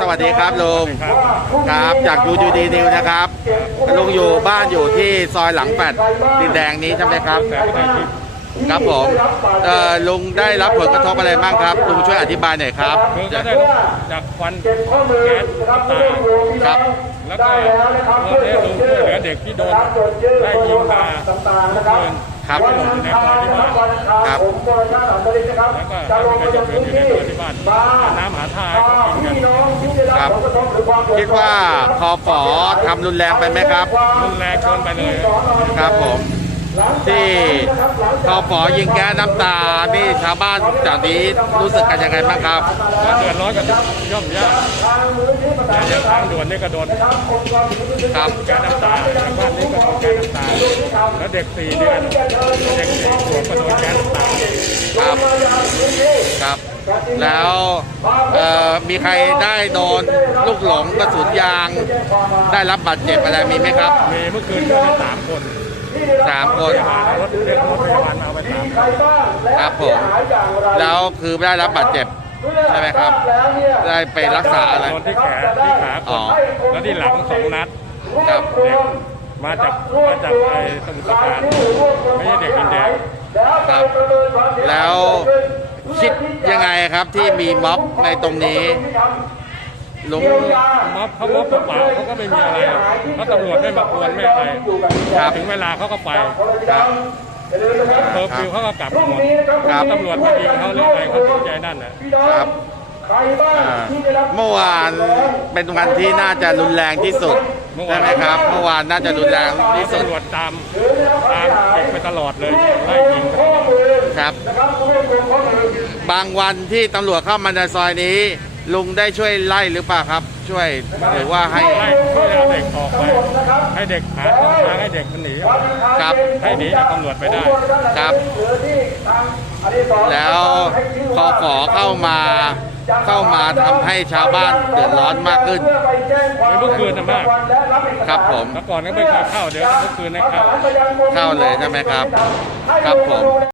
สวัสดีครับลุงครับจากยูยูดีนิวนะครับลุงอยู่บ้านอยู่ที่ซอยหลังแปดดินแดงนี้ใช่ไหมครับ ครับผมเอ่อลุงได้รับผลกระทบอะไรบ้างครับลุงช่วยอธิบายหน่อยครับคือก็ได้จากควันแก๊สตาครับแล้วก็เราได้ลงช่วยเหลือเด็กที่โดนไล่ยิงมาเมื่อ คืนครับที่หลบอยู่ในบ้านที่บ้านครับแล้วก็ทำให้กระจกอยู่ในตัวที่บ้านหาน้ำหาท่าให้เขากินกันครับคิดว่าคอฝอทำรุนแรงไปไหมครับ รุนแรงเกินไปเลยครับผมที่คอฝอยิงแก๊สน้ำตา นี่ชาวบ้านจากนี้รู้สึกกันยังไงบ้างครับก็เดือดร้อนกันย่อมยากแต่อย่างทางด่วนนี่ก็โดนครับแก๊สน้ำตา แล้วเด็กสี่เดือนเด็กสี่ขวบก็โดนแก๊สน้ำตาครับครับ แล้วเอ่อมีใครได้โดนลูกหลงกระสุนยาง ได้รับบาดเจ็บอะไรมีไหมครับ มีเมื่อคืนก็ได้สามคนสามคนพยาบาลเอารถเรียกรถพยาบาลมาเอาไปสามคนครับผมแล้วคือได้รับบาดเจ็บใช่ไหมครับ ได้ไปรักษาอะไรโดนที่แขนที่ขาคอ๋อนแล้วที่หลังสองนัดครับเด็ก มาจากมาจากไอ้สมุทรปราการไม่ใช่เด็กดินแดงครับ แล้วคิดยังไงครับที่มีม็อบในตรงนี้ลุงม็อบเขาม็อบเปล่าๆเขาก็ไม่มีอะไรเพราะตำรวจไม่มากวนไม่อะไรครับถึงเวลาเขาก็ไปครับเคอร์ฟิวเขาก็กลับกันหมดครับตำรวจมายิงเขาเรื่องอะไรเขาถึงใจนั่นน่ะครับอ่า เมื่อวานเป็นวันที่น่าจะรุนแรงที่สุดใช่ไหมครับ เมื่อวานน่าจะรุนแรงที่สุดตำรวจตามตามเด็กไปตลอดเลยไล่ยิงครับ บางวันที่ตำรวจเข้ามาในซอยนี้ ลุงได้ช่วยไล่หรือเปล่าครับ ช่วยหรือว่าให้ไล่ช่วยเอาเด็กออกไปให้เด็กหาทางทางให้เด็กมันหนีครับให้หนีจากตำรวจไปได้ ครับ แล้วพอขอเข้ามาเข้ามาทำให้ชาวบ้านเดือดร้อนมากขึ้น เมื่อคืนน่ะมากครับผมเมื่อก่อนก็ไม่เคยเข้าเดี๋ยวเมื่อคืนให้เข้าเข้าเลยใช่ไหมครับ ครับผม